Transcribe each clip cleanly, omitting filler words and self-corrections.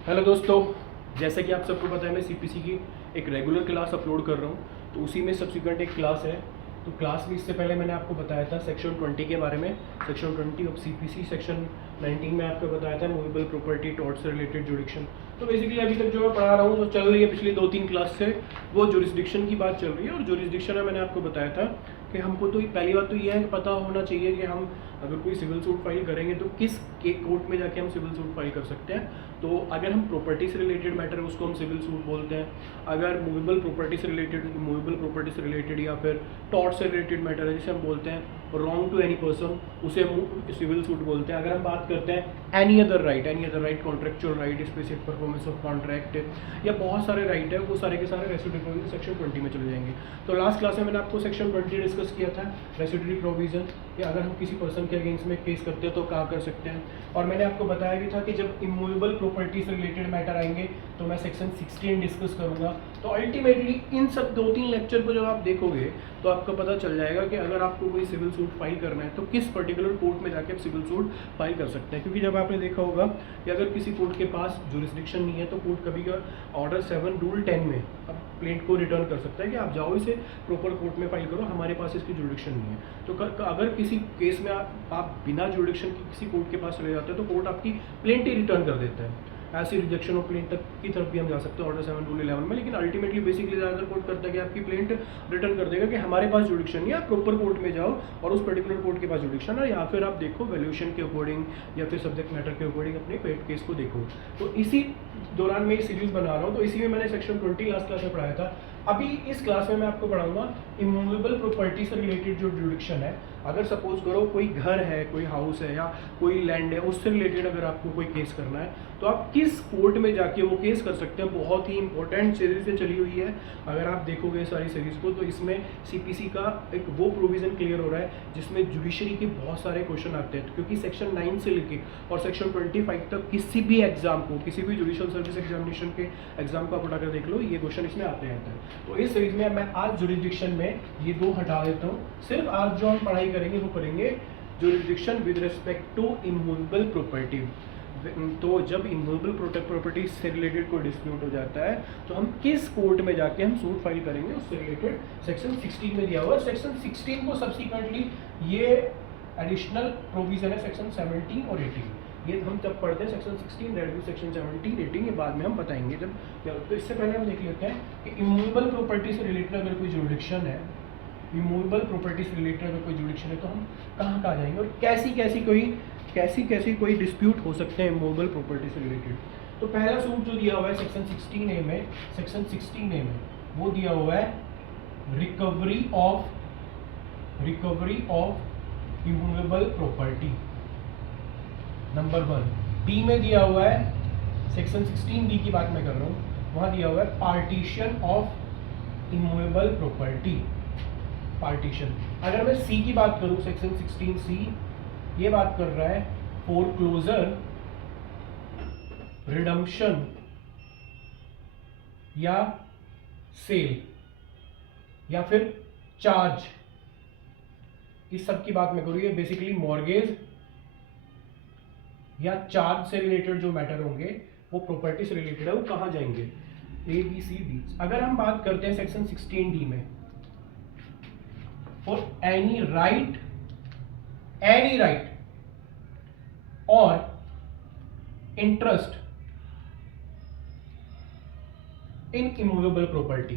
Hello दोस्तों, जैसे कि आप सबको पता है मैं सीपीसी की एक रेगुलर क्लास अपलोड कर रहा हूँ, तो उसी में सब्सिक्वेंट एक क्लास है। तो क्लास में इससे पहले मैंने आपको बताया था सेक्शन 20 के बारे में। सेक्शन 20 ऑफ सीपीसी, सेक्शन 19 में आपको बताया था मूवेबल प्रॉपर्टी टॉर्ट से रिलेटेड जुडिक्शन। तो बेसिकली अभी तक जो मैं पढ़ा रहा हूँ, जो चल रही है पिछली 2-3 क्लास से, वो जुरिस्डिक्शन की बात चल रही है। और जुरिस्डिक्शन में मैंने आपको बताया था कि हमको तो पहली बात तो यह है कि पता होना चाहिए कि हम अगर कोई सिविल सूट फाइल करेंगे तो किस के कोर्ट में जाके हम सिविल सूट फाइल कर सकते हैं। तो अगर हम प्रॉपर्टी से रिलेटेड मैटर है उसको हम सिविल सूट बोलते हैं। अगर मूवेबल प्रॉपर्टी से रिलेटेड या फिर टॉर्ट से रिलेटेड मैटर है जिसे हम बोलते हैं रॉन्ग टू एनी पर्सन, उसे हम सिविल सूट बोलते हैं। अगर हम बात करते हैं any other right, contractual right, specific performance of contract या बहुत सारे राइट है, वो सारे के सारे रेसिड्यूरी प्रोविजन सेक्शन 20 में चले जाएंगे। तो लास्ट क्लास में मैंने आपको सेक्शन 20 डिस्कस किया था, रेसिड्यूरी प्रोविजन, या अगर हम किसी पर्सन के अगेंस्ट में केस करते हैं तो क्या कर सकते हैं। और मैंने आपको बताया भी था कि जब इमूवेबल प्रॉपर्टी से रिलेटेड मैटर आएंगे तो मैं सेक्शन 16 डिस्कस करूंगा। तो अल्टीमेटली इन सब 2-3 लेक्चर को जब आप देखोगे तो आपको पता चल जाएगा कि अगर आपको कोई सिविल सूट फाइल करना है तो किस पर्टिकुलर कोर्ट में जाके आप सिविल सूट फाइल कर सकते हैं। क्योंकि जब आपने देखा होगा कि अगर किसी कोर्ट के पास जुरिस्डिक्शन नहीं है तो कोर्ट कभी का ऑर्डर 7 रूल 10 में अब प्लेंट को रिटर्न कर सकता है कि आप जाओ इसे प्रॉपर कोर्ट में फाइल करो, हमारे पास इसकी जुरिस्डिक्शन नहीं है। तो अगर किसी केस में आप बिना जुरिस्डिक्शन के किसी कोर्ट के पास चले जाते हैं तो कोर्ट आपकी प्लेंट ही रिटर्न कर देता है। ऐसी रिजेक्शन ऑफ प्लेंट तक की तरफ भी हम जा सकते हैं ऑर्डर 7 रूल 11 में। लेकिन अल्टीमेटली बेसिकली ज़्यादातर कोर्ट करता है कि आपकी प्लेंट रिटर्न कर देगा कि हमारे पास जुडिक्शन नहीं है, आप प्रॉपर कोर्ट में जाओ और उस पर्टिकुलर कोर्ट के पास जुडिक्शन है, या फिर आप देखो वैल्यूएशन के अकॉर्डिंग या फिर सब्जेक्ट मैटर के अकॉर्डिंग अपने केस को देखो। तो इसी दौरान मैं ये सीरीज बना रहा हूँ, तो इसी में मैंने सेक्शन 20 लास्ट क्लास में पढ़ाया था। अभी इस क्लास में मैं आपको पढ़ाऊंगा इमूवेबल प्रॉपर्टी से रिलेटेड जो जुडिक्शन है। अगर सपोज करो कोई घर है, कोई हाउस है या कोई लैंड है, उससे रिलेटेड अगर आपको कोई केस करना है तो आप किस कोर्ट में जाके वो केस कर सकते हैं। बहुत ही इंपॉर्टेंट सीरीज से चली हुई है। अगर आप देखोगे सारी सीरीज को तो इसमें सीपीसी का एक वो प्रोविजन क्लियर हो रहा है जिसमें जुडिशरी के बहुत सारे क्वेश्चन आते हैं। क्योंकि सेक्शन 9 से लेके और सेक्शन 25 तक किसी भी एग्जाम को, किसी भी जुडिशियल सर्विस एग्जामिनेशन के एग्जाम को आप उठाकर देख लो, ये क्वेश्चन इसमें आते हैं। तो इस सीरीज में मैं आज जुरिस्डिक्शन में ये 2 हटा देता हूँ। सिर्फ आज जो हम पढ़ाई करेंगे वो करेंगे jurisdiction with respect to immovable property. तो जब इमूवेबल प्रॉपर्टी से रिलेटेड कोई डिस्प्यूट हो जाता है तो हम किस कोर्ट में जाके हम सूट फाइल करेंगे, उससे रिलेटेड सेक्शन 16 में दिया हुआ है। सेक्शन 16 को सब्सिक्वेंटली ये एडिशनल प्रोविजन है सेक्शन 17 और 18। ये हम जब पढ़ते हैं सेक्शन 16 रेड सेक्शन 17, 18 ये बाद में हम बताएंगे जब। तो इससे पहले हम देख लेते हैं कि इमूवेबल प्रॉपर्टी से रिलेटेड अगर कोई जुरिडिक्शन है, इमूवेबल प्रॉपर्टी से रिलेटेड अगर कोई जुरिडिक्शन है तो हम कहाँ जाएंगे और कैसी कोई डिस्प्यूट हो सकते हैं इमूवेबल प्रॉपर्टी से रिलेटेड। तो पहला सूट जो दिया हुआ है सेक्शन 16A में, सेक्शन 16A में वो दिया हुआ है recovery of immovable property number 1। D में दिया हुआ है सेक्शन 16D की बात मैं कर रहा हूँ, वहां दिया हुआ है partition of immovable property, partition. अगर मैं सी की बात करूं, सेक्शन 16C ये बात कर रहा है फोरक्लोजर, रिडम्पशन या सेल या फिर चार्ज, इस सब की बात मैं करूं। ये बेसिकली मॉर्गेज या चार्ज से रिलेटेड जो मैटर होंगे वो प्रॉपर्टी से रिलेटेड है, वो कहां जाएंगे, ए बी सी डी। अगर हम बात करते हैं सेक्शन 16D में, फॉर एनी राइट और इंटरेस्ट इन इमूवेबल प्रॉपर्टी।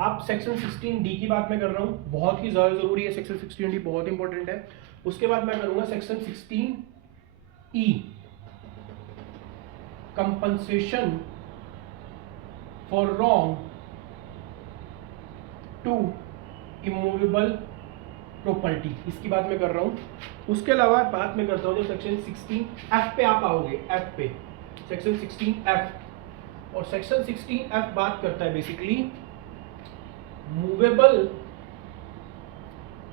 आप सेक्शन 16D की बात मैं कर रहा हूं, बहुत ही ज्यादा जरूरी है, सेक्शन 16D बहुत इंपॉर्टेंट है। उसके बाद मैं करूंगा section 16E, compensation for wrong to immovable property, इसकी बात मैं कर रहा हूं। उसके अलावा बात मैं करता हूं जो सेक्शन 16F पे आप आओगे, F पे, सेक्शन 16F। और सेक्शन 16F बात करता है basically movable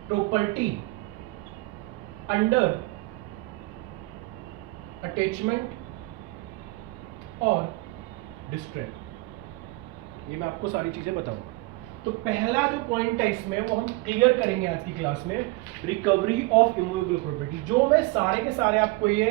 property under attachment और डिस्ट्रेस। ये मैं आपको सारी चीजें बताऊंगा। तो पहला जो पॉइंट है इसमें वो हम क्लियर करेंगे आज की क्लास में, रिकवरी ऑफ इमूवेबल प्रॉपर्टी। जो मैं सारे के सारे आपको ये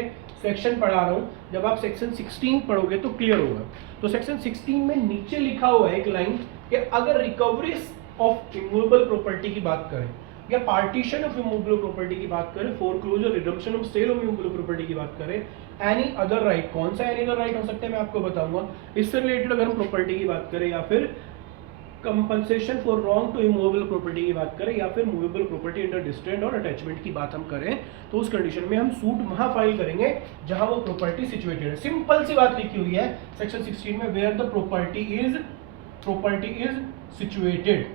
सेक्शन पढ़ा रहा हूँ, जब आप सेक्शन 16 पढ़ोगे तो क्लियर होगा। तो सेक्शन 16 में नीचे लिखा हुआ है एक लाइन कि अगर रिकवरी ऑफ इमूवेबल प्रॉपर्टी की बात करें या पार्टीशन ऑफ इमूवेबल प्रॉपर्टी की बात करें, foreclosure, redemption of sale of immovable property की बात करें, एनी अदर राइट, कौन सा एनी अदर राइट हो सकता है मैं आपको बताऊंगा। इससे रिलेटेड अगर हम प्रॉपर्टी की बात करें या फिर compensation for wrong to immovable property की बात करें या फिर मूवेबल प्रॉपर्टी अंडर डिस्टेंट और अटैचमेंट की बात हम करें, तो उस कंडीशन में हम सूट वहां फाइल करेंगे जहां वो प्रॉपर्टी सिचुएटेड है। सिंपल सी बात लिखी हुई है सेक्शन 16 में, where the property is situated.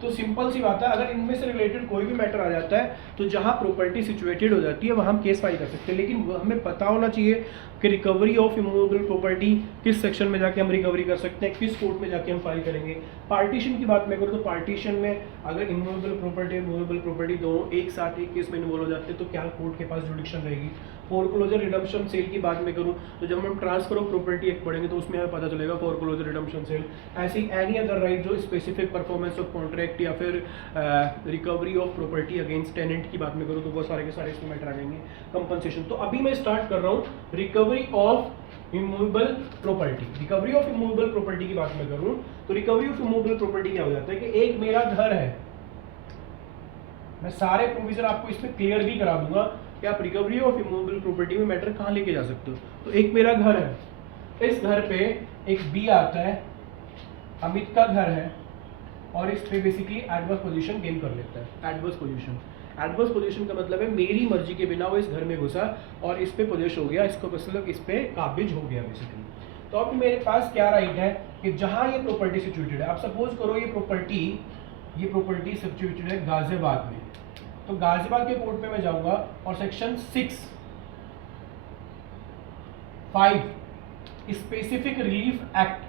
तो सिंपल सी बात है, अगर इनमें से रिलेटेड कोई भी मैटर आ जाता है तो जहां प्रॉपर्टी सिचुएटेड हो जाती है वहां हम केस फाइल कर सकते हैं। लेकिन हमें पता होना चाहिए कि रिकवरी ऑफ इमूवेबल प्रॉपर्टी किस सेक्शन में जाके हम रिकवरी कर सकते हैं, किस कोर्ट में जाके हम फाइल करेंगे। पार्टीशन की बात मैं करूँ तो पार्टीशन में अगर इमूवेबल प्रॉपर्टी मूवेबल प्रॉपर्टी दोनों एक साथ एक केस में इन्वॉल्व हो जाते हैं तो क्या कोर्ट के पास जुडिक्शन रहेगी। फोरक्लोजर, रिडम्पशन, सेल की बात में करूँ तो जब हम ट्रांसफर ऑफ प्रॉपर्टी एक्ट पढ़ेंगे तो उसमें हमें पता चलेगा फोरक्लोजर, रिडम्पशन, सेल। ऐसी एनी अदर राइट जो स्पेसिफिक परफॉर्मेंस ऑफ कॉन्ट्रैक्ट या फिर recovery of property against tenant की बात में करूँ तो वो सारे के सारे इसमें मैटर आ जाएंगे। कंपनसेशन, तो अभी मैं स्टार्ट कर रहा हूँ recovery of immovable property. Recovery of immovable property की बात मैं करूँ तो रिकवरी ऑफ इमूवेबल प्रॉपर्टी क्या हो जाता है कि एक मेरा घर है, मैं सारे प्रोविजन आपको इसमें क्लियर भी करा दूंगा कि आप रिकवरी ऑफ इमूवेबल प्रॉपर्टी में मैटर कहाँ लेके जा सकते हो। तो एक मेरा घर है, इस घर पे एक बी आता है, अमित का घर है और इस पे बेसिकली एडवर्स पोजीशन गेन कर लेता है। एडवर्स पोजीशन का मतलब है मेरी मर्जी के बिना वो इस घर में घुसा और इस पे पोजेस हो गया, इसको मतलब इस पे काबिज हो गया बेसिकली। तो अब मेरे पास क्या राइट है कि जहां ये प्रॉपर्टी सिचुएटेड है, आप सपोज करो ये प्रॉपर्टी सिचुएटेड है गाजियाबाद में, तो गाजियाबाद के कोर्ट में मैं जाऊंगा और सेक्शन 6(5) स्पेसिफिक रिलीफ एक्ट,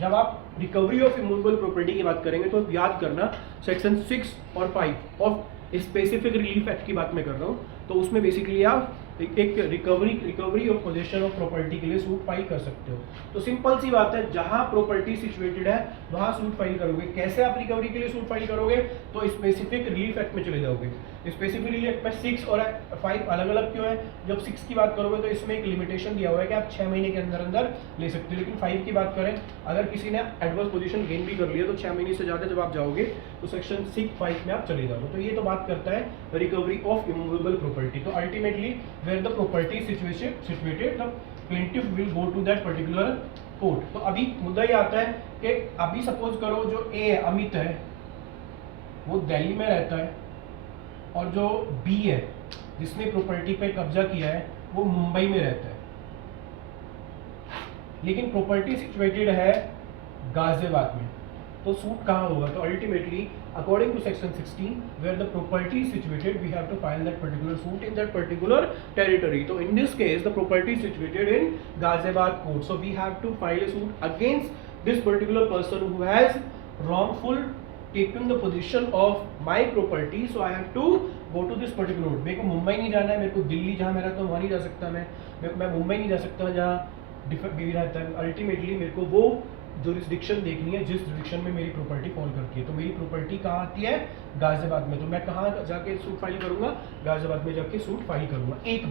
जब आप रिकवरी ऑफ इमूवेबल प्रॉपर्टी की बात करेंगे तो याद करना सेक्शन 6 और 5 ऑफ स्पेसिफिक रिलीफ एक्ट की बात मैं कर रहा हूँ। तो उसमें बेसिकली आप एक recovery of possession of property के लिए सूट फाइल कर सकते हो। तो सिंपल सी बात है, जहां प्रॉपर्टी सिचुएटेड है वहां सूट फाइल करोगे। कैसे आप रिकवरी के लिए सूट फाइल करोगे तो स्पेसिफिक रिलीफ एक्ट में चले जाओगे। स्पेसिफिक रिलीफ एक्ट में 6 और 5 अलग अलग क्यों है, जब 6 की बात करोगे तो इसमें एक लिमिटेशन दिया हुआ है कि आप 6 महीने के अंदर अंदर ले सकते हो। लेकिन 5 की बात करें, अगर किसी ने एडवर्स पोजीशन गेन भी कर लिया तो 6 महीने से ज़्यादा जब आप जाओगे तो सेक्शन 6(5) में आप चले जाओगे। तो ये तो बात करता है रिकवरी ऑफ इमूवेबल प्रॉपर्टी। तो ultimately where the property situated the plaintiff will go to that particular court. तो अभी मुद्दा ये आता है कि अभी सपोज करो जो ए अमित है वो दिल्ली में रहता है और जो बी है जिसने प्रॉपर्टी पे कब्जा किया है वो मुंबई में रहता है, लेकिन प्रॉपर्टी सिचुएटेड है गाजियाबाद में। तो सूट कहाँ होगा, तो ultimately according to section 16 where the property is situated we have to file that particular suit in that particular territory. तो in this case the property is situated in Ghaziabad court, so we have to file a suit against this particular person who has wrongful taking the position of my property, so I have to go to this particular road। मेरे को मुंबई नहीं जाना है, मेरे को दिल्ली जहाँ मैं रहता हूँ वहाँ नहीं जा सकता, मैं मुंबई नहीं जा सकता जहाँ बीवी रहता है। अल्टीमेटली मेरे को वो जुरिस्डिक्शन देखनी है जिस जुरिस्डिक्शन में मेरी प्रॉपर्टी फॉल करती है। तो मेरी प्रॉपर्टी कहाँ आती है, गाजियाबाद में। तो मैं कहाँ जाके सूट फाइल करूँगा, गाजियाबाद में जाके सूट फाइल करूँगा। एक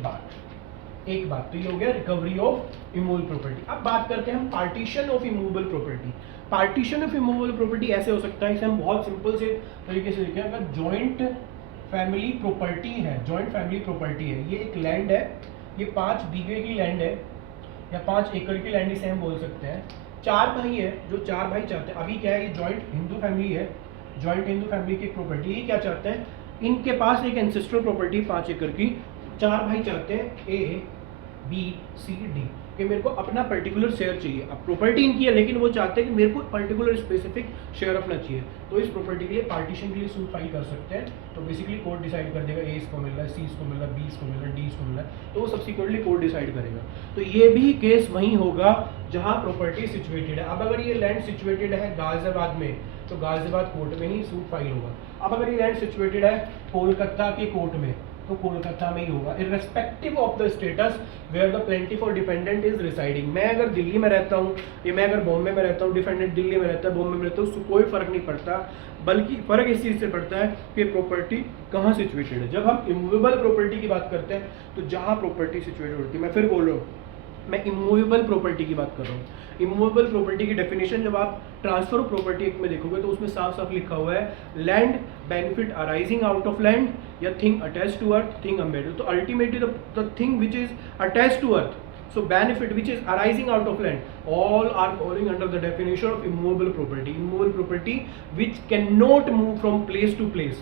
बात तो ये हो गया रिकवरी ऑफ इमूवेबल प्रॉपर्टी। अब बात करते हैं हम partition of immovable property. Partition of immovable property ऐसे हो सकता है, इसे हम बहुत सिंपल से तरीके से देखें। अगर जॉइंट फैमिली प्रॉपर्टी है, ये एक लैंड है, ये 5 बीघे की लैंड है या 5 एकड़ की लैंड इसे हम बोल सकते हैं। 4 भाई है, जो 4 भाई चाहते हैं, अभी क्या है ये जॉइंट हिंदू फैमिली है, जॉइंट हिंदू फैमिली की प्रॉपर्टी, ये क्या चाहते हैं, इनके पास एक एंसेस्ट्रल प्रॉपर्टी 5 एकड़ की, 4 भाई चाहते हैं ए बी सी डी कि मेरे को अपना पर्टिकुलर शेयर चाहिए। अब प्रॉपर्टी इनकी है लेकिन वो चाहते हैं कि मेरे को पर्टिकुलर स्पेसिफिक शेयर अपना चाहिए। तो इस प्रॉपर्टी के लिए पार्टीशन के लिए सूट फाइल कर सकते हैं। तो बेसिकली कोर्ट डिसाइड कर देगा ए इसको मिल रहा है, सी इसको मिल रहा है, बी इसको मिल रहा है, डी इसको मिल रहा है, तो वो सब्सिक्वेंटली कोर्ट डिसाइड करेगा। तो ये भी केस वहीं होगा जहाँ प्रॉपर्टी सिचुएटेड है। अब अगर ये लैंड सिचुएटेड है गाजियाबाद में तो गाजियाबाद कोर्ट में ही सूट फाइल होगा। अब अगर ये लैंड सिचुएटेड है कोलकाता के कोर्ट में तो कोलकाता में ही होगा, irrespective of the status where the plaintiff और डिपेंडेंट इज रिसाइडिंग। मैं अगर दिल्ली में रहता हूँ या मैं अगर बॉम्बे में रहता हूँ, डिपेंडेंट दिल्ली में रहता है, बॉम्बे में रहता है, उसको कोई फर्क नहीं पड़ता, बल्कि फर्क इस चीज़ से पड़ता है कि प्रॉपर्टी कहाँ सिचुएटेड है। जब हम इमूवेबल प्रॉपर्टी की बात करते हैं तो जहाँ प्रॉपर्टी सिचुएटेड होती है, मैं फिर बोल रहा हूँ, मैं इमूवेबल प्रॉपर्टी की बात कर रहा हूँ। इमूवेबल प्रॉपर्टी की डेफिनेशन जब आप ट्रांसफर ऑफ प्रॉपर्टी एक्ट में देखोगे तो उसमें साफ साफ लिखा हुआ है land benefit arising out of land या thing attach to earth, thing embedded. तो ultimately the thing which is attach to earth, so benefit which is arising out of land, all are falling under the definition of immovable property. Immovable property which cannot move from place to place.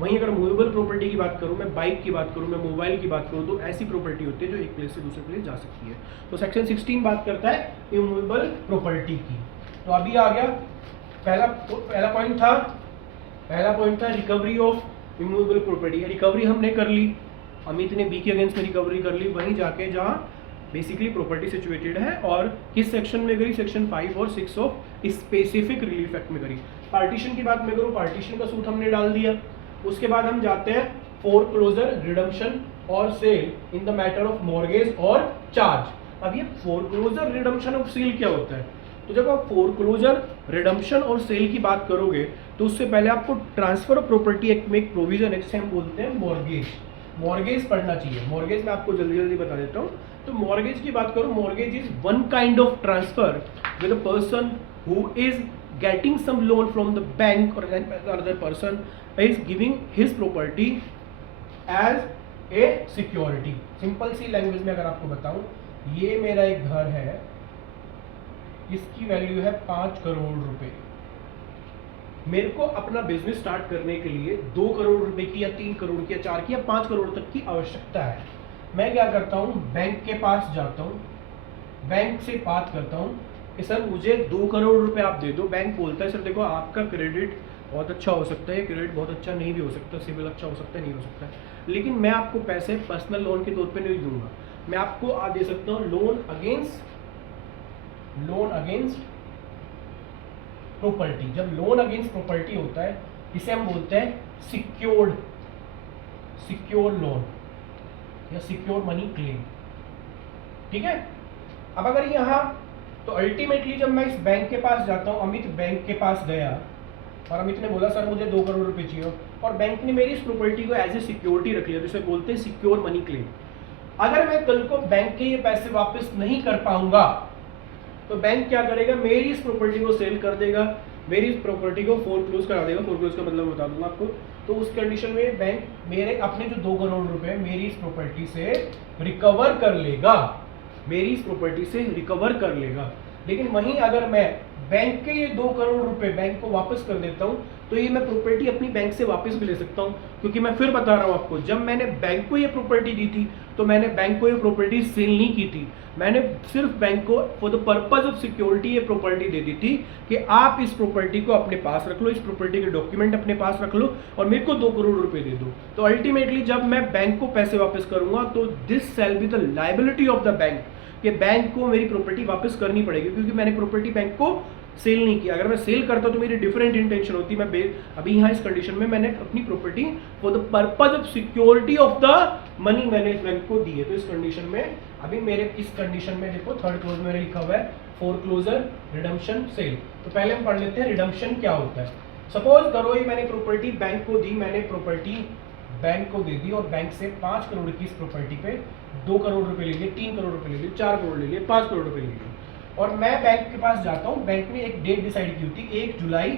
वहीं अगर movable property की बात करूं, मैं bike की बात करूं, मैं मोबाइल की बात करूं, तो ऐसी प्रॉपर्टी होती है जो एक प्लेस से दूसरे प्लेस जा सकती है। तो सेक्शन 16 बात करता है इमूवेबल प्रॉपर्टी की। तो अभी आ गया पहला पॉइंट था recovery of immovable property. Recovery हमने कर ली, अमित ने बी के अगेंस्ट में रिकवरी कर ली, वहीं जाके जहाँ बेसिकली प्रॉपर्टी सिचुएटेड है, और किस सेक्शन में करी, सेक्शन 5 और 6 ऑफ स्पेसिफिक रिलीफ एक्ट में करी। पार्टीशन की बात मैं करूँ, पार्टीशन का सूट हमने डाल दिया। उसके बाद हम जाते हैं फोरक्लोजर, रिडम्पशन और sale in the matter of mortgage और चार्ज। अब ये फोरक्लोजर, रिडम्पशन और सेल क्या होता है? तो जब आप फोरक्लोजर, रिडम्पशन और सेल की बात करोगे तो उससे पहले आपको ट्रांसफर ऑफ प्रॉपर्टी एक्ट में एक प्रोविजन है जिसे हम बोलते हैं मॉर्गेज। मॉर्गेज पढ़ना चाहिए। मॉर्गेज मैं आपको जल्दी जल्दी बता देता हूँ। तो मॉर्गेज की बात करूँ, mortgage is one kind of transfer with a person who is getting some loan from the bank or another person is giving his property as a security। Simple सी लैंग्वेज में अगर आपको बताऊं, ये मेरा एक घर है, इसकी वैल्यू है 5 करोड़ रुपए। मेरे को अपना बिजनेस स्टार्ट करने के लिए 2 करोड़ रुपए की या 3 करोड़ की या 4 की या 5 करोड़ तक की आवश्यकता है। मैं क्या करता हूँ, बैंक के पास जाता हूँ, बैंक से बात करता हूँ कि सर मुझे 2 करोड़ रुपए आप दे दो। बैंक बोलता है सर देखो आपका क्रेडिट बहुत अच्छा हो सकता है, क्रेडिट बहुत अच्छा नहीं भी हो सकता, सिविल अच्छा हो सकता है, नहीं हो सकता है, लेकिन मैं आपको पैसे पर्सनल लोन के तौर पे नहीं दूंगा। मैं आपको दे सकता हूँ लोन अगेंस्ट प्रॉपर्टी। जब लोन अगेंस्ट प्रॉपर्टी होता है इसे हम बोलते हैं सिक्योर्ड लोन या सिक्योर मनी क्लेम। ठीक है। अब अगर यहाँ तो अल्टीमेटली जब मैं इस बैंक के पास जाता हूँ, अमित बैंक के पास गया और अमित ने बोला सर मुझे 2 करोड़ रुपए चाहिए, और बैंक ने मेरी इस प्रॉपर्टी को एज ए सिक्योरिटी रख लिया, जिसे बोलते हैं सिक्योर मनी क्लेम। अगर मैं कल को बैंक के ये पैसे वापस नहीं कर पाऊंगा तो बैंक क्या करेगा, मेरी इस प्रॉपर्टी को सेल कर देगा, मेरी इस प्रॉपर्टी को फोरक्लोज करा देगा। फोरक्लोज का मतलब बता दूंगा आपको। तो उस कंडीशन में बैंक मेरे अपने जो 2 करोड़ रुपए मेरी इस प्रॉपर्टी से रिकवर कर लेगा, मेरी इस प्रॉपर्टी से रिकवर कर लेगा। लेकिन वहीं अगर मैं बैंक के ये 2 करोड़ रुपए बैंक को वापस कर देता हूं तो ये मैं प्रॉपर्टी अपनी बैंक से वापस भी ले सकता हूं, क्योंकि मैं फिर बता रहा हूं आपको, जब मैंने बैंक को ये प्रॉपर्टी दी थी तो मैंने बैंक को ये प्रॉपर्टी सेल नहीं की थी, मैंने सिर्फ बैंक को for the purpose of security ये प्रॉपर्टी दे दी थी कि आप इस प्रॉपर्टी को अपने पास रख लो, इस प्रॉपर्टी के डॉक्यूमेंट अपने पास रख लो और मेरे को 2 करोड़ रुपए दे दो। तो अल्टीमेटली जब मैं बैंक को पैसे वापस करूंगा तो this shall be the liability of the bank, कि बैंक को मेरी प्रॉपर्टी वापस करनी पड़ेगी, क्योंकि मैंने प्रॉपर्टी बैंक को सेल नहीं किया। अगर मैं सेल करता तो मेरी डिफरेंट इंटेंशन होती। मैं अभी यहाँ इस कंडीशन में मैंने अपनी property for the purpose of security of the money मैंने बैंक को दी है। तो इस कंडीशन में अभी मेरे इस कंडीशन में देखो थर्ड क्लोज में लिखा हुआ है फोरक्लोजर, रिडम्पशन, सेल। तो पहले हम पढ़ लेते हैं रिडम्पशन क्या होता है। सपोज करो ये मैंने प्रॉपर्टी बैंक को दी, मैंने प्रॉपर्टी बैंक को दे दी और बैंक से 5 करोड़ की इस प्रॉपर्टी पे 2 करोड़ रुपए ले लिए, 3 करोड़ रुपए ले लिए, 4 करोड़ ले लिए, 5 करोड़ रुपए ले लिए, और मैं बैंक के पास जाता हूँ। बैंक ने एक डेट डिसाइड की होती है 1 जुलाई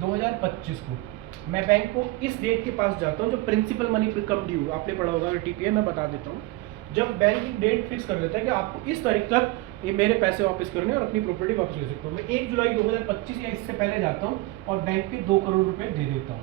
2025 को। मैं बैंक को इस डेट के पास जाता हूँ जो प्रिंसिपल मनी कम ड्यू, आपने पढ़ा होगा टीपीए, मैं बता देता हूँ। जब बैंक एक डेट फिक्स कर देता है कि आपको इस तारीख तक ये मेरे पैसे वापस करने और अपनी प्रॉपर्टी वापस ले सकता हूँ, मैं 1 जुलाई 2025 या इससे पहले जाता हूँ और बैंक के 2 करोड़ रुपए दे देता हूँ।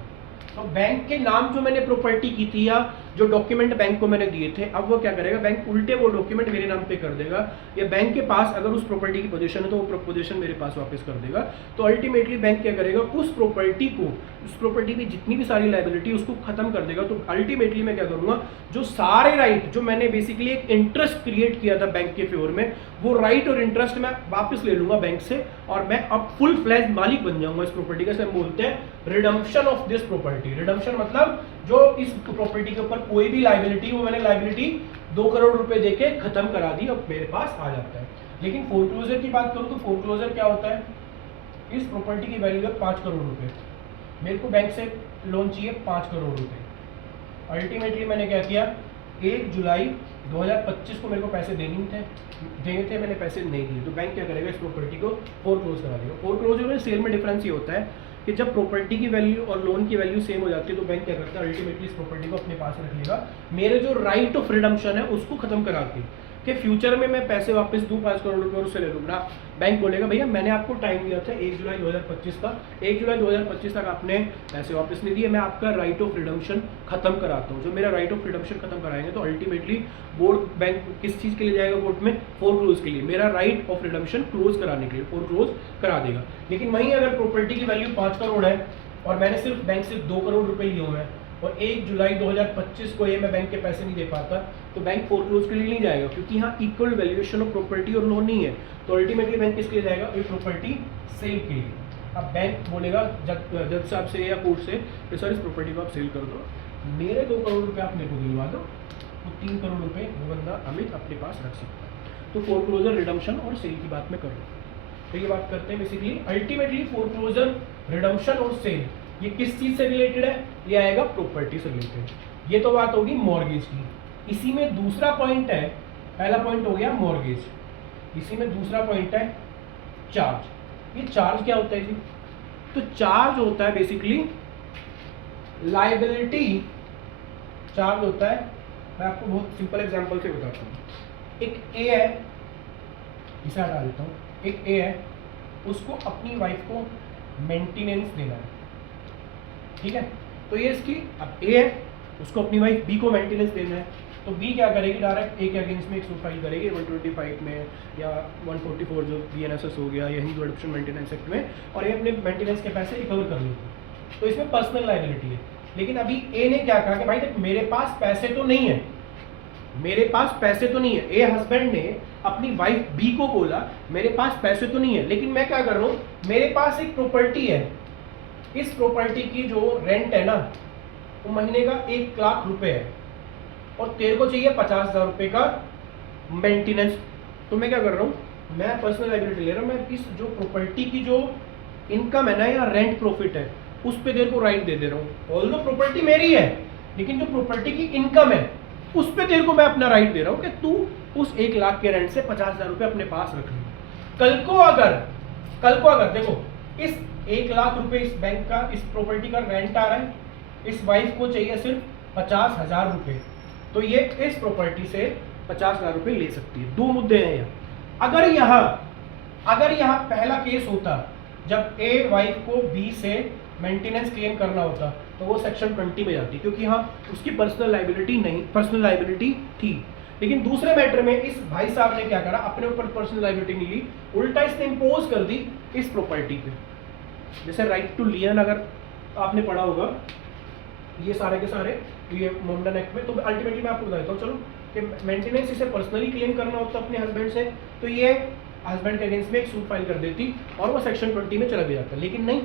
तो बैंक के नाम जो मैंने प्रॉपर्टी की थी या जो डॉक्यूमेंट बैंक को मैंने दिए थे, अब वो क्या करेगा, बैंक उल्टे वो डॉक्यूमेंट मेरे नाम पे कर देगा, या बैंक के पास अगर उस प्रॉपर्टी की पोजीशन है तो वो पोजीशन मेरे पास वापस कर देगा। तो अल्टीमेटली बैंक क्या करेगा, उस प्रॉपर्टी को, उस प्रॉपर्टी की जितनी भी सारी लायबिलिटी उसको खत्म कर देगा। तो अल्टीमेटली मैं क्या करूंगा, जो सारे राइट जो मैंने बेसिकली एक इंटरेस्ट क्रिएट किया था बैंक के फेवर में, वो राइट और इंटरेस्ट मैं वापस ले लूंगा बैंक से और मैं अब फुल फ्लैज मालिक बन जाऊंगा इस प्रॉपर्टी का। हम बोलते हैं redemption of this property. Redemption मतलब जो इस प्रॉपर्टी के ऊपर कोई भी लाइबिलिटी, वो मैंने लाइबिलिटी 2 करोड़ रुपए देके खत्म करा दी, अब मेरे पास आ जाता है। लेकिन फोरक्लोजर की बात करूँ तो फोरक्लोजर क्या होता है, इस प्रॉपर्टी की वैल्यू है 5 करोड़ रुपए, मेरे को बैंक से लोन चाहिए 5 करोड़ रुपए। अल्टीमेटली मैंने क्या किया, 1 जुलाई 2025 को मेरे को पैसे देने थे, मैंने पैसे नहीं दिए, तो बैंक क्या करेगा, इस प्रॉपर्टी को फोरक्लोज करा देगा। फोरक्लोजर में सेल में डिफरेंस ये होता है कि जब प्रॉपर्टी की वैल्यू और लोन की वैल्यू सेम हो जाती है तो बैंक क्या करता है, अल्टीमेटली इस प्रॉपर्टी को अपने पास रख लेगा, मेरे जो राइट ऑफ रिडम्पशन है उसको खत्म करा के, कि फ्यूचर में मैं पैसे वापस दूँ 5 करोड़ रुपये और उससे ले लूँ ना। बैंक बोलेगा भैया मैंने आपको टाइम दिया था 1 जुलाई 2025 का, 1 जुलाई 2025 तक आपने पैसे वापस नहीं दिए, मैं आपका राइट ऑफ रिडम्पशन खत्म कराता हूँ। जो मेरा राइट ऑफ रिडम्पशन खत्म कराएंगे तो अल्टीमेटली बोर्ड, बैंक किस चीज़ के लिए जाएगा कोर्ट में, फोरक्लोज के लिए, मेरा राइट ऑफ रिडम्पशन क्लोज कराने के लिए फोरक्लोज करा देगा। लेकिन वहीं अगर प्रॉपर्टी की वैल्यू 5 करोड़ है और मैंने सिर्फ बैंक से 2 करोड़ रुपए लिए हुए हैं और 1 जुलाई 2025 को ये मैं बैंक के पैसे नहीं दे पाता, तो बैंक फोरक्लोज के लिए नहीं जाएगा, क्योंकि यहाँ इक्वल वैल्यूएशन ऑफ प्रॉपर्टी और लोन नहीं है। तो अल्टीमेटली बैंक किसके लिए जाएगा, ये प्रॉपर्टी सेल के लिए। अब बैंक बोलेगा जज साहब से या कोर्ट से कि सर इस प्रॉपर्टी को आप सेल कर दो, मेरे 2 करोड़ रुपये आप मेरे को दिलवा दो, तो 3 करोड़ रुपये वो बंदा अमित अपने पास रख सकता है। तो फोरक्लोजर, रिडम्पशन और सेल की बात मैं कर रहा हूँ। तो ये बात करते हैं बेसिकली अल्टीमेटली फोरक्लोजर, रिडम्पशन और सेल ये किस चीज से रिलेटेड है, ये आएगा प्रॉपर्टी से रिलेटेड। ये तो बात होगी मॉर्गेज की। इसी में दूसरा पॉइंट है, पहला पॉइंट हो गया मॉर्गेज, इसी में दूसरा पॉइंट है चार्ज। ये चार्ज क्या होता है जी, तो चार्ज होता है बेसिकली लायबिलिटी। चार्ज होता है, मैं आपको बहुत सिंपल एग्जांपल से बताता हूँ। एक ए है, इसे हटा देता हूँ, एक ए है, उसको अपनी वाइफ को मेंटेनेंस देना है, ठीक है। तो ये इसकी, अब ए है, उसको अपनी वाइफ बी को मेंटेनेंस देना है, तो बी क्या करेगी, डायरेक्ट ए के अगेंस्ट में एक सूट फाइल करेगी 125 में या 144 जो BNSS हो गया या हिंदू एडॉप्शन मेंटेनेंस एक्ट में, और ये अपने मेंटेनेंस के पैसे रिकवर कर लेगी। तो इसमें पर्सनल लायबिलिटी है। लेकिन अभी ए ने क्या कहा कि भाई देख मेरे पास पैसे तो नहीं है, मेरे पास पैसे तो नहीं है। ए हस्बैंड ने अपनी वाइफ बी को बोला मेरे पास पैसे तो नहीं है, लेकिन मैं क्या कर रहा हूँ, मेरे पास एक प्रॉपर्टी है, इस प्रॉपर्टी की जो रेंट है ना वो महीने का 1 लाख रुपए है और तेरे को चाहिए 50,000 रुपए का मेंटेनेंस। तो मैं क्या कर रहा हूँ, मैं पर्सनल लायबिलिटी ले रहा हूँ, मैं इस जो प्रॉपर्टी की जो इनकम है ना या रेंट प्रॉफिट है उस पे तेरे को राइट दे दे रहा हूँ। ऑल्दो प्रॉपर्टी मेरी है, लेकिन जो प्रॉपर्टी की इनकम है उस पे तेरे को मैं अपना राइट दे रहा हूँ कि तू उस 1 लाख के रेंट से 50,000 रुपये अपने पास रख ले। कल को अगर देखो इस 1 लाख रुपए इस बैंक का, इस प्रॉपर्टी का रेंट आ रहा है, इस वाइफ को चाहिए सिर्फ 50,000 रुपये, तो ये इस प्रॉपर्टी से 50,000 रुपये ले सकती है। 2 मुद्दे हैं यहाँ। अगर यहाँ पहला केस होता जब ए वाइफ को बी से मेंटेनेंस क्लेम करना होता तो वो सेक्शन 20 में जाती, क्योंकि हाँ उसकी पर्सनल लायबिलिटी थी। लेकिन दूसरे मैटर में इस भाई साहब ने क्या करा, अपने ऊपर पर्सनल लायबिलिटी नहीं ली, उल्टा इसने इंपोज कर दी इस प्रॉपर्टी पे। जैसे राइट टू लियन अगर आपने पढ़ा होगा, ये सारे के सारे ये मोमडन एक्ट में, तो अल्टीमेटली मैं आपको बता देता हूँ चलो कि मेंटेनेंस इसे पर्सनली क्लेम करना होता अपने हस्बैंड से, तो ये हस्बैंड के अगेंस्ट में एक सूट फाइल कर देती और वो सेक्शन 20 में चला भी जाता। लेकिन नहीं,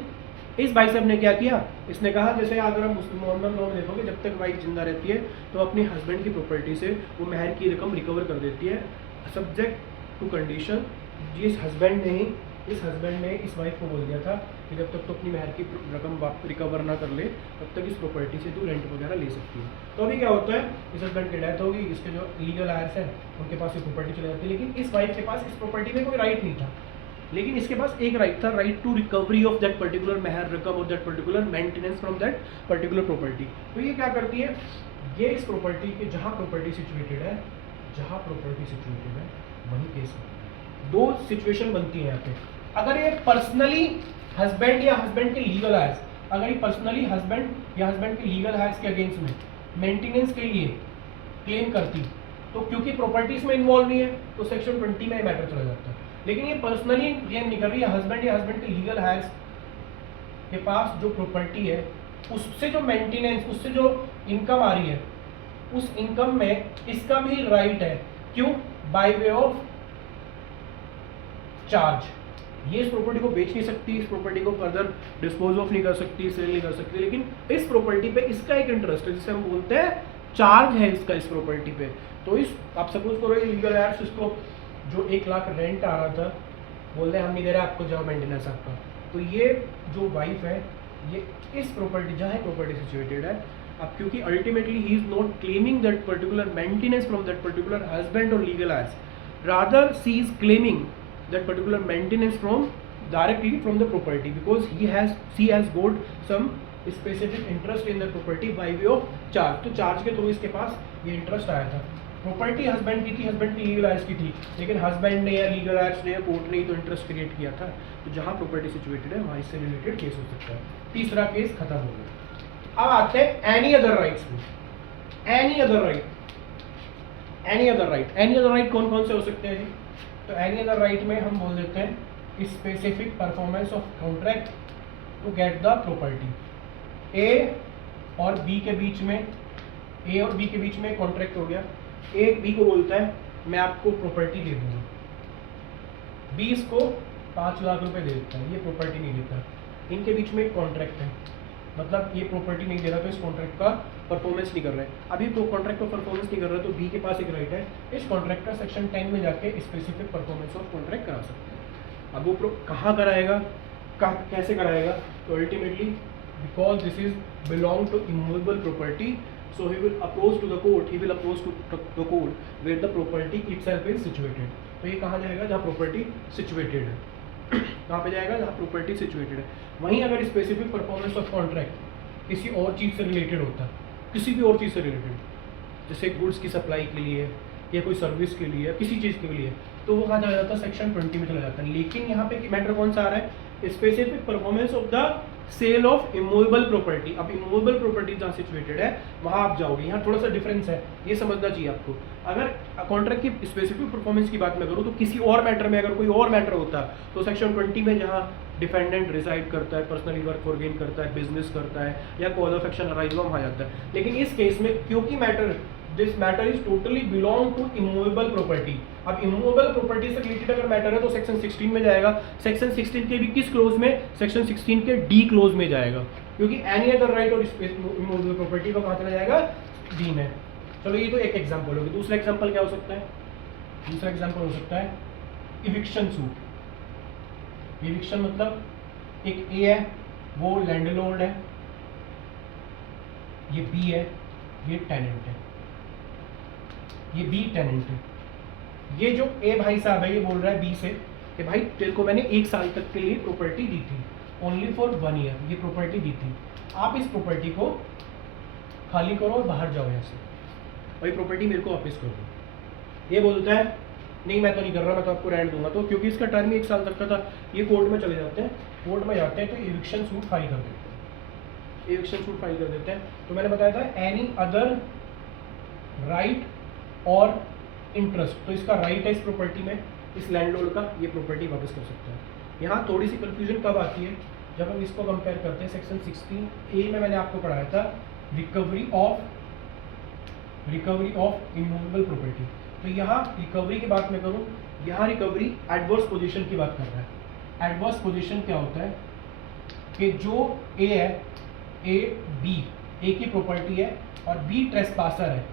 इस भाई साहब ने क्या किया, इसने कहा जैसे अगर हम मोमडन लॉ में देखोगे जब तक वाइफ जिंदा रहती है तो अपने हस्बैंड की प्रॉपर्टी से वो महर की रकम रिकवर कर देती है, सब्जेक्ट टू कंडीशन जिस हस्बैंड ने इस वाइफ को बोल दिया था कि जब तक तो अपनी महर की रकम रिकवर ना कर ले तब तक इस प्रॉपर्टी से तू रेंट वगैरह ले सकती है। तो अभी क्या होता है, इस हस्बैंड की डेथ होगी, इसके जो लीगल आयर्स हैं उनके पास ये प्रॉपर्टी चली जाती है, लेकिन इस वाइफ के पास इस प्रॉपर्टी में कोई राइट नहीं था, लेकिन इसके पास एक राइट था, right to recovery of that particular महर रकम और that particular maintenance from that particular property. तो ये क्या करती है, ये इस प्रॉपर्टी के जहाँ प्रॉपर्टी सिचुएटेड है वहीं केस करती है। 2 सिचुएशन बनती है यहाँ पे। अगर ये पर्सनली हस्बैंड या हस्बैंड के लीगल हायर्स, अगर ये पर्सनली हस्बैंड या हस्बैंड के लीगल हायर्स के अगेंस्ट में मेंटेनेंस के लिए क्लेम करती, तो क्योंकि प्रॉपर्टीज में इन्वॉल्व नहीं है तो सेक्शन 20 में मैटर चला जाता है। लेकिन ये पर्सनली क्लेम नहीं कर रही है, हस्बैंड या हस्बैंड के लीगल हायर्स के पास जो प्रॉपर्टी है उससे जो मेंटेनेंस, उससे जो इनकम आ रही है उस इनकम में इसका भी राइट है। क्यों, बाय वे ऑफ चार्ज। ये इस प्रॉपर्टी को बेच नहीं सकती, इस प्रॉपर्टी को फर्दर डिस्पोज ऑफ नहीं कर सकती, सेल नहीं कर सकती, लेकिन इस प्रॉपर्टी पे इसका एक इंटरेस्ट है, जिसे हम बोलते हैं चार्ज है इसका इस प्रॉपर्टी पे। तो इस आप सपोज करो ये लीगल एड्स, इसको जो 1 लाख रेंट आ रहा था, बोल रहे हम नहीं दे रहे आपको, जाओ मेंटेनेंस आपका। तो ये जो वाइफ है ये इस प्रॉपर्टी जहाँ प्रॉपर्टी सिचुएटेड है, अब क्योंकि ultimately he is not claiming that particular maintenance from that particular husband और legal aids, rather she is claiming that particular maintenance from directly from the property, because she has got some specific interest in the property by way of charge। तो charge के through इसके पास ये interest आया था। Property husband की थी, husband की legal ads की थी, लेकिन हस्बैंड ने या लीगल एड्स ने या कोर्ट ने तो इंटरेस्ट क्रिएट किया था। तो जहाँ प्रॉपर्टी सिचुएटेड है वहाँ इससे रिलेटेड केस हो सकता है। तीसरा केस खत्म हो गया। अब आते हैं एनी अदर राइट्स में। एनी अदर राइट कौन कौन से हो सकते हैं जी? तो एनी अदर राइट में हम बोल देते हैं specific performance of contract to get the property. A और बी के बीच में कॉन्ट्रैक्ट हो गया। ए बी को बोलता है मैं आपको प्रॉपर्टी दे दूंगा, बी इसको 5 लाख रुपए दे देता है, ये प्रॉपर्टी नहीं देता। इनके बीच में एक कॉन्ट्रैक्ट है, मतलब ये प्रॉपर्टी नहीं दे रहा तो इस कॉन्ट्रैक्ट का परफॉर्मेंस नहीं कर रहा है। अभी तो कॉन्ट्रैक्ट का परफॉर्मेंस नहीं कर रहा है, तो बी के पास एक राइट है, इस कॉन्ट्रैक्ट का सेक्शन 10 में जाके स्पेसिफिक परफॉर्मेंस ऑफ कॉन्ट्रैक्ट करा सकते हैं। अब वो कहाँ कराएगा, कैसे कराएगा? तो ultimately because this is belong to immovable property, so he will approach to the court where the property itself is situated। तो ये कहाँ जाएगा? जहाँ प्रॉपर्टी सिचुएटेड है। कहाँ पे जाएगा? जहाँ प्रॉपर्टी सिचुएटेड है। वहीं अगर स्पेसिफिक परफॉर्मेंस ऑफ कॉन्ट्रैक्ट किसी और चीज़ से रिलेटेड होता, किसी भी और चीज़ से रिलेटेड, जैसे गुड्स की सप्लाई के लिए या कोई सर्विस के लिए, किसी चीज़ के लिए, तो वो कहाँ चला जाता है? सेक्शन 20 में चला जाता है। लेकिन यहाँ पे मैटर कौन सा आ रहा है? Specific performance of the sale of immovable property. अब इमूवेबल प्रॉपर्टी जहाँ सिचुएटेड है वहाँ आप जाओगे। यहाँ थोड़ा सा डिफरेंस है, ये समझना चाहिए आपको। अगर कॉन्ट्रैक्ट की स्पेसिफिक परफॉर्मेंस की बात मैं करूँ तो किसी और मैटर में अगर कोई और मैटर होता तो सेक्शन 20 में जहाँ डिफेंडेंट रिसाइड करता है, पर्सनली वर्क फॉर गेन करता है, बिजनेस करता है या कॉज ऑफ एक्शन अराइज हुआ, वहाँ जाता है। लेकिन इस केस में क्योंकि this matter is totally belong to immovable property. अब इमूवेबल प्रॉपर्टी से रिलेटेड अगर मैटर है तो सेक्शन 16 में जाएगा। सेक्शन 16 के भी किस क्लोज में? सेक्शन 16 के डी क्लोज में जाएगा, क्योंकि एनी अदर राइट और इमूवेबल प्रॉपर्टी को कहाँ चला जाएगा? डी में। चलो ये तो एक एग्जाम्पल होगा। दूसरा एग्जाम्पल क्या हो सकता है? दूसरा एग्जाम्पल हो सकता है इविक्शन सूट। इविक्शन मतलब एक ए है, वो लैंडलॉर्ड है, ये बी है, ये टेनेंट है, ये बी टेनेंट है। ये जो ए भाई साहब है ये बोल रहा है बी से कि भाई तेरे को मैंने 1 साल तक के लिए प्रॉपर्टी दी थी, ओनली फॉर 1 ईयर ये प्रॉपर्टी दी थी, आप इस प्रॉपर्टी को खाली करो और बाहर जाओ यहाँ से, और ये प्रॉपर्टी मेरे को वापस कर दो। ये बोलता है नहीं मैं तो नहीं कर रहा, मैं तो आपको रेंट दूंगा। तो क्योंकि इसका टर्म ही 1 साल तक का था, ये कोर्ट में चले जाते हैं। कोर्ट में जाते हैं तो एविक्शन सूट फाइल कर देते हैं। एविक्शन सूट फाइल कर देते हैं। तो मैंने बताया था एनी अदर राइट और इंटरेस्ट, तो इसका राइट है इस प्रॉपर्टी में, इस लैंडलॉर्ड का, ये प्रॉपर्टी वापस कर सकता है। यहाँ थोड़ी सी कंफ्यूजन कब आती है? जब हम इसको कंपेयर करते हैं सेक्शन 16A में मैंने आपको पढ़ाया था रिकवरी ऑफ इमूवेबल प्रॉपर्टी। तो यहाँ रिकवरी की बात मैं करूँ, यहाँ रिकवरी एडवर्स पोजीशन की बात कर रहा है। एडवर्स पोजीशन क्या होता है कि जो ए है, ए की प्रॉपर्टी है और बी ट्रेसपासर है।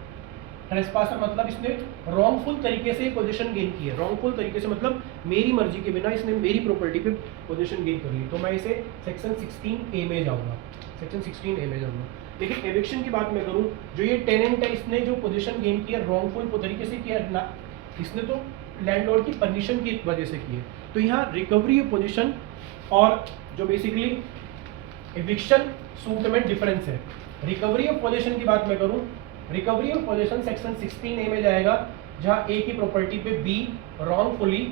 ट्रेसपासर मतलब इसने रॉन्गफुल तरीके से पोजीशन गेन की है। रॉन्गफुल तरीके से मतलब मेरी मर्जी के बिना इसने मेरी प्रॉपर्टी पे पोजीशन गेन कर ली, तो मैं इसे सेक्शन 16A में जाऊँगा, सेक्शन 16A में जाऊँगा। लेकिन एविक्शन की बात मैं करूँ, जो ये टेनेंट है इसने जो पोजीशन गेन किया रॉन्गफुल तरीके से किया ना, इसने तो लैंडलॉर्ड की परमिशन की वजह से की है। तो यहाँ रिकवरी ऑफ पोजीशन और जो बेसिकली एविक्शन सूट में डिफरेंस है। रिकवरी ऑफ पोजीशन की बात मैं करूँ, recovery of position section 16A में जाएगा, जहाँ ए की प्रॉपर्टी पे बी रॉन्गफुली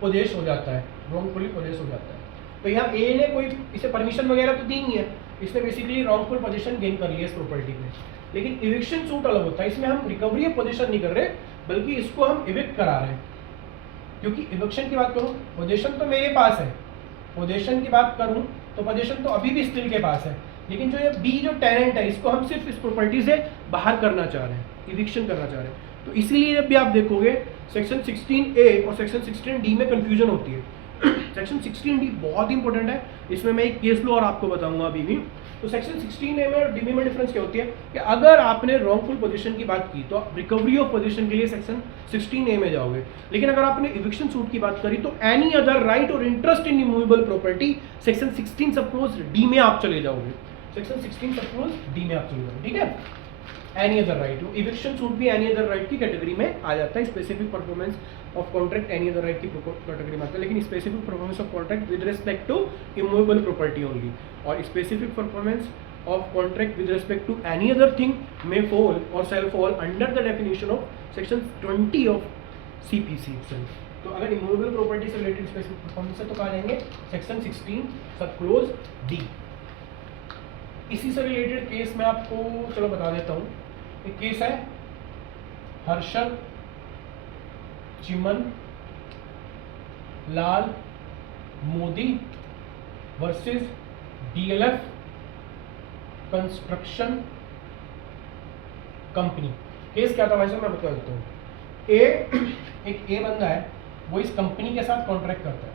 पोजेस हो जाता है, रॉन्गफुली पोजेस हो जाता है। तो यहाँ ए ने कोई इसे परमिशन वगैरह तो दी नहीं है, इसने बेसिकली रॉन्गफुल पोजीशन गेन कर लिया इस प्रॉपर्टी पे। लेकिन इविक्शन सूट अलग होता है, इसमें हम रिकवरी ऑफ पोजीशन नहीं कर रहे, बल्कि इसको हम इविक्ट करा रहे हैं। क्योंकि इविक्शन की बात करूँ, पोजीशन तो मेरे पास है, पोजीशन की बात करूँ तो पोजीशन तो अभी भी स्टिल के पास है, लेकिन जो ये बी जो टेनेंट है इसको हम सिर्फ इस प्रॉपर्टी से बाहर करना चाह रहे हैं, इविक्शन करना चाह रहे हैं। तो इसलिए जब भी आप देखोगे सेक्शन 16A और सेक्शन 16D में कंफ्यूजन होती है। सेक्शन 16D बहुत इंपॉर्टेंट है, इसमें मैं एक केस लॉ और आपको बताऊंगा अभी भी। तो सेक्शन 16A में और डीबी में डिफरेंस क्या होती है कि अगर आपने रॉन्गफुल पोजीशन की बात की तो आप रिकवरी ऑफ पोजीशन के लिए सेक्शन 16A में जाओगे, लेकिन अगर आपने इविक्शन सूट की बात करी तो एनी अदर राइट और interest in immovable property section 16 सब क्लोज डी में आप चले जाओगे। सेक्शन 16 सब क्लोज डी में आप चले जाओगे, ठीक है। Any other right, eviction suit भी एनी अदर राइट की कैटेगरी में आ जाता है। Specific performance of contract any other right की कैटेगरी में आता है, लेकिन specific performance of contract with respect to immovable property only, और specific performance of contract with respect to any other thing may fall or shall fall under the definition of section 20 of CPC। तो अगर immovable property से related specific performance है तो कहा जाएंगे section 16 सब close D. इसी से रिलेटेड केस मैं आपको चलो बता देता हूँ। एक केस है Harshad Chiman Lal Modi versus DLF construction company. Case क्या था भाई साहब, मैं बता देता हूँ। एक ए बंदा है, वो इस कंपनी के साथ कॉन्ट्रैक्ट करता है,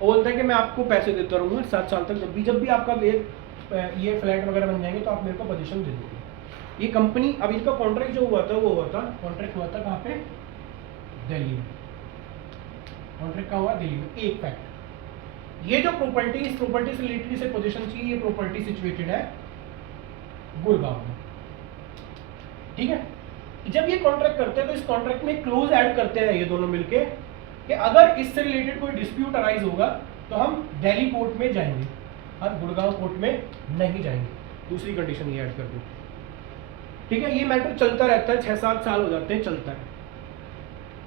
वो बोलता है कि मैं आपको पैसे देता रहूँगा 7 साल तक, जब भी आपका ये फ्लैट वगैरह बन जाएंगे तो आप मेरे को पोजीशन दे दोगे। ये कंपनी, अब इनका कॉन्ट्रैक्ट जो हुआ था वो हुआ था, कॉन्ट्रैक्ट हुआ था कहाँ पे, दिल्ली में। कॉन्ट्रैक्ट कहाँ हुआ, दिल्ली में। एक फैक्ट, ये जो प्रॉपर्टी, इस प्रॉपर्टी से रिलेटेड से पोजीशन चाहिए, ये प्रॉपर्टी सिचुएटेड है गुड़गांव में, ठीक है। जब ये कॉन्ट्रैक्ट करते हैं तो इस कॉन्ट्रैक्ट में क्लोज ऐड करते हैं ये दोनों मिलके कि अगर इससे रिलेटेड कोई डिस्प्यूट अराइज होगा तो हम दिल्ली कोर्ट में जाएंगे और गुड़गांव कोर्ट में नहीं जाएंगे। दूसरी कंडीशन ये ऐड कर दो, ठीक है। ये मैटर चलता रहता है, 6-7 साल हो जाते हैं, चलता है।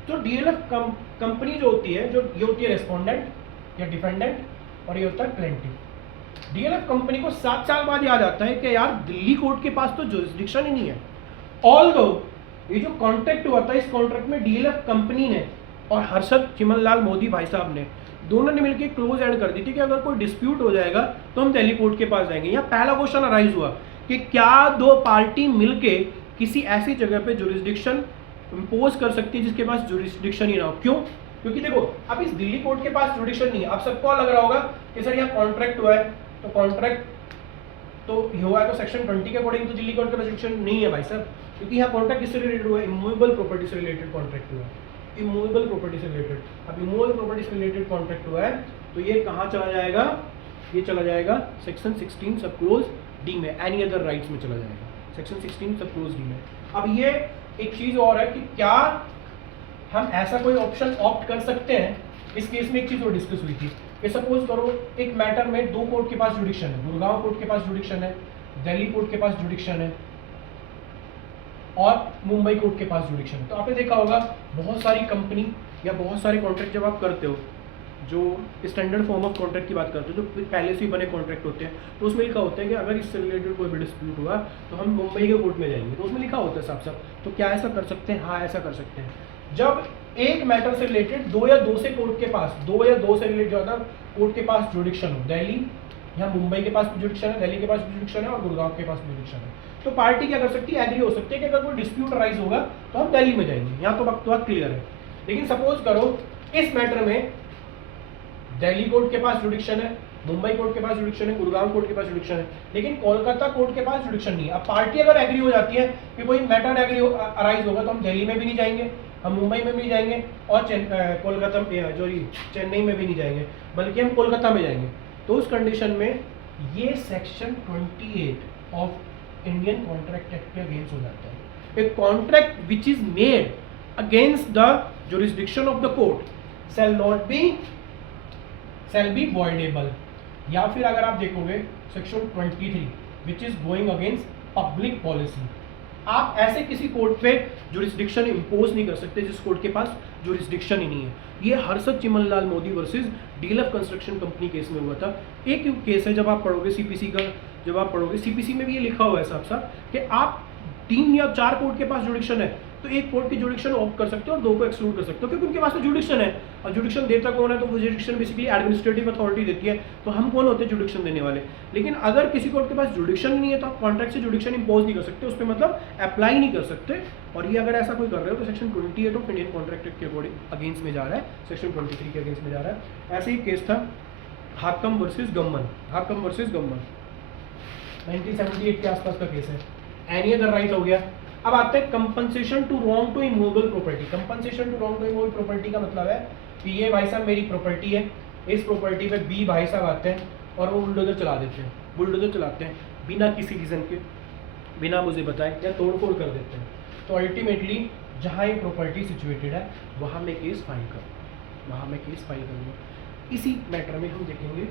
तो DLF कंपनी जो होती है, जो ये होती है रेस्पोंडेंट या डिफेंडेंट और ये होता है प्लेंटिफ। DLF कंपनी को 7 साल बाद याद आता है कि यार दिल्ली कोर्ट के पास तो जुरिस्डिक्शन ही नहीं है। ऑल्दो ये जो कॉन्ट्रैक्ट हुआ था, इस कॉन्ट्रैक्ट में DLF कंपनी ने और हर्षद चिमनलाल मोदी भाई साहब ने दोनों ने मिलकर क्लोज ऐड कर दी थी कि अगर कोई डिस्प्यूट हो जाएगा तो हम दिल्ली कोर्ट के पास जाएंगे। यहाँ पहला क्वेश्चन अराइज हुआ कि क्या दो पार्टी मिलके किसी ऐसी जगह पे जुरिस्डिक्शन इम्पोज कर सकती है जिसके पास जुरिस्डिक्शन ही ना हो। क्यों? क्योंकि देखो अब इस दिल्ली कोर्ट के पास जुरिस्डिक्शन नहीं है। अब सबको लग रहा होगा कि सर यहाँ कॉन्ट्रैक्ट हुआ है, तो कॉन्ट्रैक्ट तो हुआ है तो सेक्शन 20 के अकॉर्डिंग तो दिल्ली कोर्ट का जुरिस्डिक्शन नहीं है भाई साहब, क्योंकि यहाँ कॉन्ट्रैक्ट किससे रिलेटेड हुआ है, इमूवेबल प्रॉपर्टी से रिलेटेड कॉन्ट्रैक्ट हुआ है, इमूवेबल प्रॉपर्टी से रिलेटेड। अब इमूवेबल प्रॉपर्टी से रिलेटेड कॉन्ट्रैक्ट हुआ है तो ये कहाँ चला जाएगा, ये चला जाएगा सेक्शन 16 सब क्लोज डी में, एनी अदर राइट्स में चला जाएगा, सेक्शन 16 सब क्लोज डी में। अब ये एक चीज और है कि क्या हम ऐसा कोई ऑप्शन ऑप्ट कर सकते हैं। इस केस में एक चीज और डिस्कस हुई थी कि सपोज करो एक मैटर में दो कोर्ट के पास जुडिक्शन है, गुड़गांव कोर्ट के पास जुडिक्शन है, दिल्ली कोर्ट के पास जुडिक्शन है और मुंबई कोर्ट के पास जुडिक्शन है। तो आपने देखा होगा बहुत सारी कंपनी या बहुत सारे कॉन्ट्रैक्ट जब आप करते हो, जो स्टैंडर्ड फॉर्म ऑफ कॉन्ट्रैक्ट की बात करते हो, जो पहले से ही बने कॉन्ट्रैक्ट होते हैं, तो उसमें लिखा होता है कि अगर इससे रिलेटेड कोई भी डिस्प्यूट हुआ तो हम मुंबई के कोर्ट में जाएंगे। तो उसमें लिखा होता है साफ साफ। तो क्या ऐसा कर सकते हैं? हाँ, ऐसा कर सकते हैं। जब एक मैटर से रिलेटेड दो या दो से कोर्ट के पास, दो या दो से रिलेटेड ज़्यादा कोर्ट के पास जुडिक्शन हो, दिल्ली या मुंबई के पास जुडिक्शन है, दिल्ली के पास जुडिक्शन है और गुड़गांव के पास जुडिक्शन है, तो पार्टी क्या कर सकती है, एग्री हो सकती है कि अगर कोई डिस्प्यूट अराइज होगा तो हम दिल्ली में जाएंगे। यहाँ तो बात क्लियर है। लेकिन सपोज करो इस मैटर में दिल्ली कोर्ट के पास जुडिक्शन है, मुंबई कोर्ट के पास जुडिक्शन है, गुड़गांव कोर्ट के पास जुडिक्शन है, लेकिन कोलकाता कोर्ट के पास जुडिक्शन नहीं है। अब पार्टी अगर एग्री हो जाती है कि कोई मैटर अराइज होगा तो हम दिल्ली में भी नहीं जाएंगे, हम मुंबई में भी नहीं जाएंगे और कोलकाता जो चेन्नई में भी नहीं जाएंगे, बल्कि हम कोलकाता में जाएंगे। तो उस कंडीशन में ये section 28 of Indian contract act के अगेंस्ट हो जाता है। A contract which is made against the jurisdiction of the court shall be voidable। या फिर अगर आप देखोगे section 23 which is going against public policy, आप ऐसे किसी कोर्ट पे जुरिस्डिक्शन इंपोज नहीं कर सकते जिस कोर्ट के पास जुरिस्डिक्शन ही नहीं है। ये Harshad Chimanlal Modi versus DLF construction company case में हुआ था। एक केस है, जब आप पढ़ोगे CPC का, जब आप पढ़ोगे CPC में भी ये लिखा हुआ है साफ साफ कि आप 3 या 4 कोर्ट के पास जुडिक्शन है तो एक कोर्ट की जुडिक्शन ऑप्ट कर सकते हो और दो को एक्सक्लूड कर सकते हो, क्योंकि उनके पास तो जुडिक्शन है, और जुडिक्शन देता कौन है, तो वो जुडिक्शन बेसिकली एडमिनिस्ट्रेटिव अथॉरिटी देती है, तो हम कौन होते हैं जुडिक्शन देने वाले। लेकिन अगर किसी कोर्ट के पास जुडिक्शन नहीं है तो आप कॉन्ट्रैक्ट से जुडिक्शन इंपोज नहीं कर सकते, उस पर मतलब अप्लाई नहीं कर सकते। और ये अगर ऐसा कोई कर रहे हो तो section 28 of Indian contract act के अकॉर्डिंग अगेंस्ट में जा रहा है, सेक्शन 23 के अगेंस्ट में जा रहा है। ऐसे ही केस था हाकम वर्सेस गम्मन, हाकम वर्सेस गम्मन 1978 के आसपास का केस है। एनी अदर राइट हो गया। अब आते हैं compensation to wrong to immovable property. Compensation to wrong to immovable property का मतलब है कि ये भाई साहब मेरी प्रॉपर्टी है, इस प्रॉपर्टी पे बी भाई साहब आते हैं और वो बुलडोजर चला देते हैं, बुलडोजर चलाते हैं बिना किसी रीज़न के, बिना मुझे बताए, या तोड़ फोड़ कर देते हैं। तो अल्टीमेटली जहाँ ये प्रॉपर्टी सिचुएटेड है वहाँ मैं केस फाइल करूँ, वहाँ मैं केस फाइल करूँगा। इसी मैटर में हम देखेंगे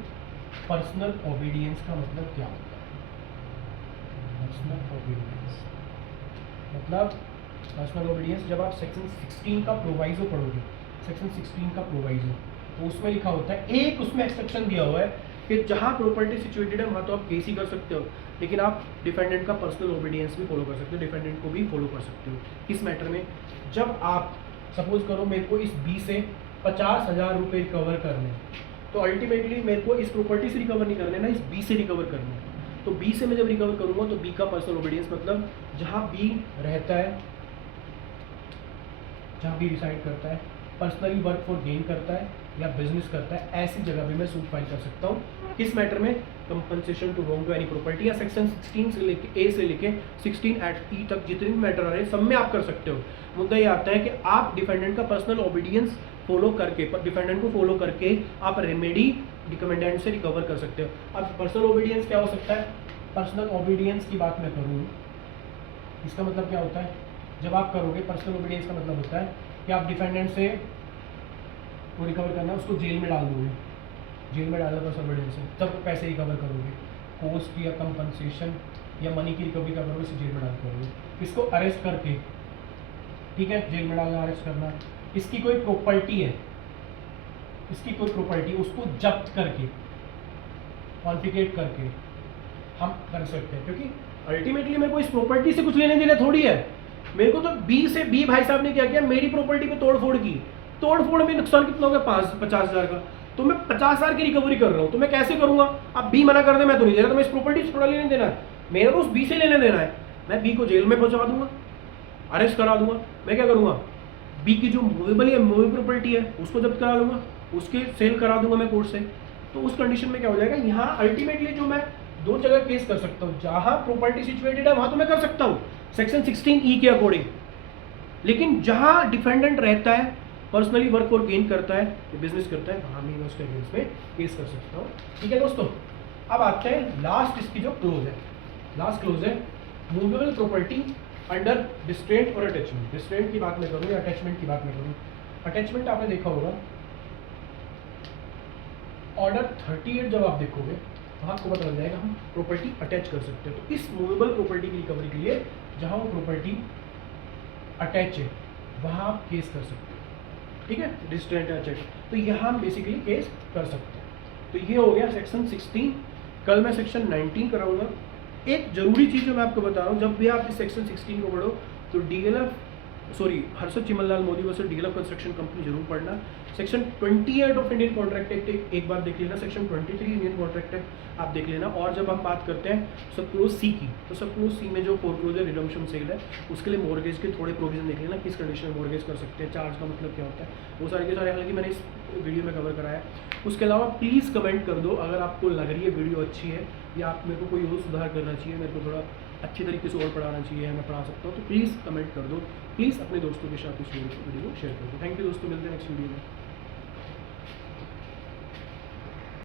पर्सनल ओबीडियंस का मतलब क्या होता है। पर्सनल ओबीडियंस मतलब, पर्सनल ओबीडियंस जब आप सेक्शन 16 का प्रोवाइजो पढ़ोगे, सेक्शन 16 का प्रोवाइजो, तो उसमें लिखा होता है, एक उसमें एक्सेप्शन दिया हुआ है कि जहाँ प्रॉपर्टी सिचुएटेड है वहाँ तो आप केस ही कर सकते हो, लेकिन आप डिफेंडेंट का पर्सनल ओबीडियंस भी फॉलो कर सकते हो, डिफेंडेंट को भी फॉलो कर सकते हो। किस मैटर में, जब आप सपोज करो मेरे को इस बी से 50,000 रुपये रिकवर करने, तो अल्टीमेटली मेरे को इस प्रॉपर्टी से रिकवर नहीं करने ना, इस बी से रिकवर करने। तो बी से मैं जब रिकवर करूँगा तो बी का पर्सनल ओबीडियंस मतलब जहाँ बी रहता है, जहाँ बी रिसाइड करता है, पर्सनली वर्क फॉर गेन करता है या बिजनेस करता है, ऐसी जगह भी मैं सूट फाइल कर सकता हूँ। किस मैटर में, compensation to wrong to any property, या सेक्शन 16 से लेके ए से लेके 16 एट ई तक जितने भी मैटर आ रहे हैं सब में आप कर सकते हो। मुद्दा ये आता है कि आप डिफेंडेंट का पर्सनल ओबीडियंस फॉलो करके, डिफेंडेंट को फॉलो करके आप रेमेडी डिकमेंडेंट से रिकवर कर सकते हो। अब पर्सनल ओबीडियंस क्या हो सकता है, पर्सनल ओबीडियंस की बात मैं करूँ, इसका मतलब क्या होता है, जब आप करोगे पर्सनल ओबीडियंस का मतलब होता है कि आप डिफेंडेंट से वो रिकवर करना है, उसको जेल में डाल दोगे, जेल में डालना पर्सनल ओबीडियंस है, तब पैसे रिकवर करोगे, कोस्ट या कंपनसेशन या मनी की रिकवरी का करोगे, इसे जेल में डाल करोगे। इसको अरेस्ट करके, ठीक है, जेल में डालना, अरेस्ट करना, इसकी कोई प्रॉपर्टी है, इसकी कोई प्रॉपर्टी, उसको जब्त करके, कॉन्फिस्केट करके हम कर सकते हैं, क्योंकि अल्टीमेटली मेरे को इस प्रॉपर्टी से कुछ लेने देने थोड़ी है। मेरे को तो बी से, बी भाई साहब ने क्या किया, मेरी प्रॉपर्टी पे तोड़फोड़ की, तोड़फोड़ में नुकसान कितना हो गया, 50,000 का, तो मैं 50,000 की रिकवरी कर रहा हूँ, तो मैं कैसे करूँगा। अब बी मना कर दे, मैं तो नहीं दे रहा, तो मैं इस प्रॉपर्टी से थोड़ा लेने देना है, मेरा तो उस बी से लेने देना है। मैं बी को जेल में पहुँचा दूंगा, अरेस्ट करा दूंगा। मैं क्या करूँगा, बी की जो मूवेबल या मूवेबल प्रॉपर्टी है उसको जब्त करा दूंगा, उसके सेल करा दूंगा मैं कोर्ट से। तो उस कंडीशन में क्या हो जाएगा, यहाँ अल्टीमेटली जो मैं दो जगह केस कर सकता हूँ, जहाँ प्रॉपर्टी सिचुएटेड है वहाँ तो मैं कर सकता हूँ सेक्शन 16E के अकॉर्डिंग, लेकिन जहाँ डिफेंडेंट रहता है, पर्सनली वर्क फॉर गेन करता है, बिजनेस करता है, वहाँ भी मैं उसके अगेंस्ट में केस कर सकता हूँ। ठीक है दोस्तों, अब आते हैं लास्ट इसकी जो क्लोज है, लास्ट क्लोज है मूवेबल प्रॉपर्टी अंडर डिस्ट्रेंट और अटैचमेंट। डिस्ट्रेंट की बात मैं करूँ या अटैचमेंट की बात मैं करूँ, अटैचमेंट आपने देखा होगा ऑर्डर 38 जब आप देखोगे तो आपको पता लग जाएगा हम प्रॉपर्टी अटैच कर सकते हैं। तो इस मूवेबल प्रॉपर्टी की रिकवरी के लिए जहाँ वो प्रॉपर्टी अटैच है वहाँ आप केस कर सकते हैं, ठीक है, डिस्ट्रेंट अटैच, तो यहाँ हम बेसिकली केस कर सकते हैं। तो ये हो गया सेक्शन 16। कल मैं सेक्शन 19 कराऊंगा। एक जरूरी चीज़ जो मैं आपको बता रहा हूँ, जब भी आप इस सेक्शन 16 को पढ़ो तो Harshad Chimanlal Modi versus DLF construction company जरूर पढ़ना। Section 28 of Indian contract act एक बार देख लेना, सेक्शन 23 इंडियन कॉन्ट्रैक्ट एक्ट आप देख लेना। और जब हम बात करते हैं सब क्लोज सी की, तो सब क्लोज सी में जो फोरक्लोजर रिडम्पशन सेल है उसके लिए मॉर्गेज के थोड़े प्रोविजन देख लेना, किस कंडीशन में मॉर्गेज कर सकते हैं, चार्ज का मतलब क्या होता है, वो सारे के सारे हालांकि मैंने इस वीडियो में कवर कराया। उसके अलावा प्लीज़ कमेंट कर दो अगर आपको लग रही है वीडियो अच्छी है या आप मेरे को कोई और सुधार करना चाहिए, मेरे को थोड़ा अच्छी तरीके से और पढ़ाना चाहिए, मैं पढ़ा सकता हूँ, तो प्लीज़ कमेंट कर दो। प्लीज़ अपने दोस्तों के साथ इस वीडियो को शेयर कर दो। थैंक यू दोस्तों, मिलते हैं नेक्स्ट वीडियो में।